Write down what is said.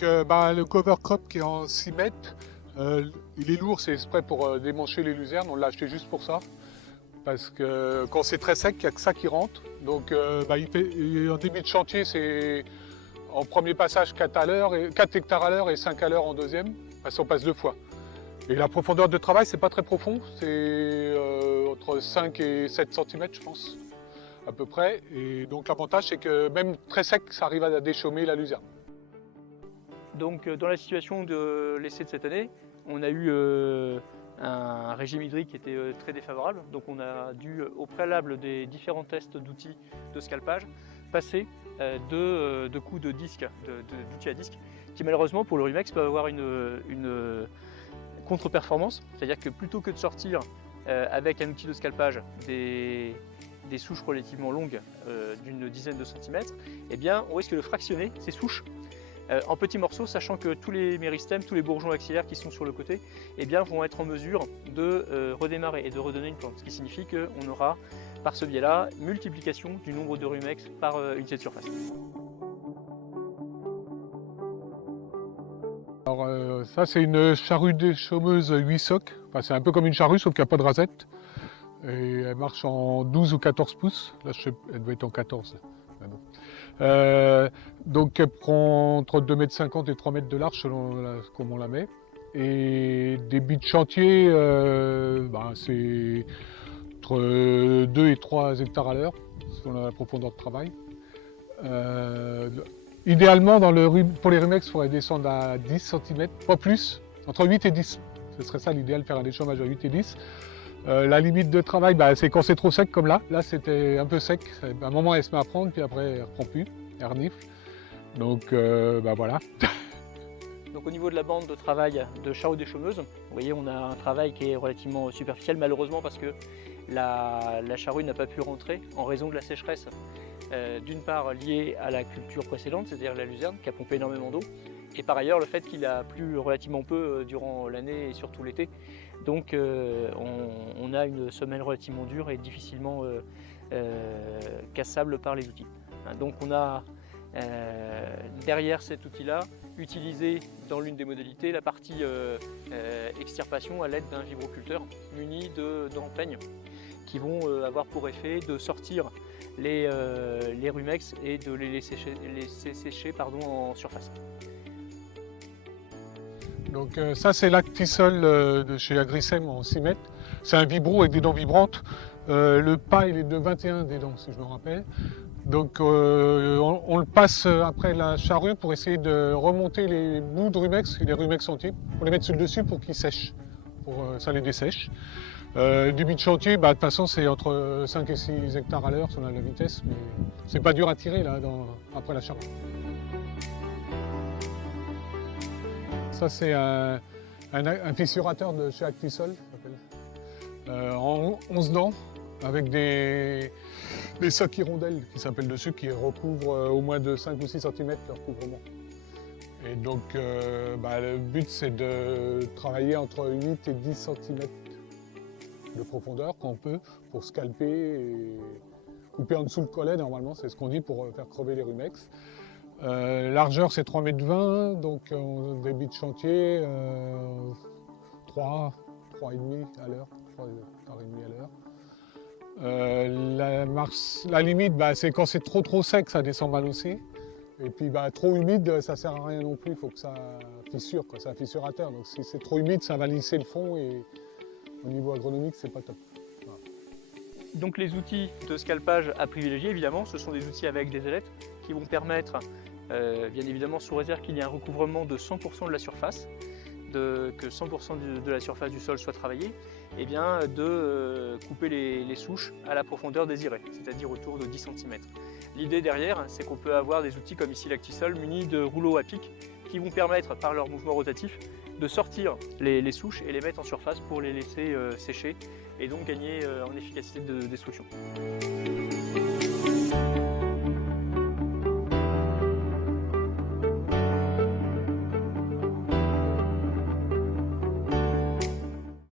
Le cover crop qui est en 6 mètres, il est lourd, c'est exprès pour démancher les luzernes. On l'a acheté juste pour ça. Parce que quand c'est très sec, il n'y a que ça qui rentre. Donc en début de chantier, c'est en premier passage 4 hectares à l'heure et 5 à l'heure en deuxième. Parce qu'on passe 2 fois. Et la profondeur de travail, c'est pas très profond. C'est entre 5 et 7 cm, je pense, à peu près. Et donc l'avantage, c'est que même très sec, ça arrive à déchaumer la luzerne. Donc dans la situation de l'essai de cette année, on a eu un régime hydrique qui était très défavorable. Donc on a dû, au préalable des différents tests d'outils de scalpage, passer deux coups de disque, d'outils à disque, qui malheureusement pour le Rumex peuvent avoir une contre-performance. C'est-à-dire que plutôt que de sortir avec un outil de scalpage des souches relativement longues d'une dizaine de centimètres, eh bien on risque de fractionner ces souches en petits morceaux, sachant que tous les méristèmes, tous les bourgeons axillaires qui sont sur le côté, eh bien, vont être en mesure de redémarrer et de redonner une plante. Ce qui signifie qu'on aura, par ce biais-là, multiplication du nombre de rumex par unité de surface. Alors ça, c'est une charrue déchaumeuse 8 socs. Enfin, c'est un peu comme une charrue, sauf qu'il n'y a pas de rasette. Et elle marche en 12 ou 14 pouces. Là, elle doit être en 14. Donc elle prend entre 2,50 m et 3 mètres de large selon comment on la met. Et débit de chantier, c'est entre 2 et 3 hectares à l'heure, selon la profondeur de travail. Idéalement, pour les rumex, il faudrait descendre à 10 cm, pas plus, entre 8 et 10. Ce serait ça l'idéal, faire un déchômage à 8 et 10. La limite de travail, c'est quand c'est trop sec comme là. Là, c'était un peu sec. À un moment, elle se met à prendre, puis après, elle ne reprend plus. Elle renifle. Donc, voilà. Donc, au niveau de la bande de travail de charrue déchaumeuse, vous voyez, on a un travail qui est relativement superficiel, malheureusement parce que la charrue n'a pas pu rentrer en raison de la sécheresse. D'une part liée à la culture précédente, c'est-à-dire la luzerne, qui a pompé énormément d'eau. Et par ailleurs, le fait qu'il a plu relativement peu durant l'année et surtout l'été. Donc on a une semelle relativement dure et difficilement cassable par les outils. Donc on a derrière cet outil-là utilisé dans l'une des modalités la partie extirpation à l'aide d'un vibroculteur muni d'empeignes qui vont avoir pour effet de sortir les rumex et de les laisser sécher en surface. Donc ça, c'est l'Actisol de chez Agricem en 6 mètres. C'est un vibro avec des dents vibrantes. Le pas, il est de 21 des dents, si je me rappelle. Donc on le passe après la charrue pour essayer de remonter les bouts de rumex, les rumex entiers, pour les mettre sur le dessus pour qu'ils sèchent, ça les dessèche. Début de chantier, de toute façon, c'est entre 5 et 6 hectares à l'heure, selon la vitesse, mais c'est pas dur à tirer là, après la charrue. Ça, c'est un fissurateur de chez Actisol, en 11 dents, avec des socs hirondelles qui s'appellent dessus, qui recouvrent au moins de 5 ou 6 cm leur couvrement. Et donc, le but, c'est de travailler entre 8 et 10 cm de profondeur quand on peut, pour scalper et couper en dessous le collet, normalement, c'est ce qu'on dit pour faire crever les rumex. Largeur, c'est 3,20 m, donc en débit de chantier, 3,5 à l'heure, 3,5 à l'heure. La limite, c'est quand c'est trop sec, ça descend mal aussi. Et puis trop humide, ça sert à rien non plus, il faut que ça fissure, c'est un fissurateur. Donc si c'est trop humide, ça va lisser le fond et au niveau agronomique, c'est pas top. Voilà. Donc les outils de scalpage à privilégier, évidemment, ce sont des outils avec des ailettes qui vont permettre, bien évidemment sous réserve qu'il y ait un recouvrement de 100% de la surface, que 100% de la surface du sol soit travaillée, et bien de couper les souches à la profondeur désirée, c'est-à-dire autour de 10 cm. L'idée derrière, c'est qu'on peut avoir des outils comme ici l'Actisol munis de rouleaux à pic qui vont permettre, par leur mouvement rotatif, de sortir les souches et les mettre en surface pour les laisser sécher et donc gagner en efficacité de destruction.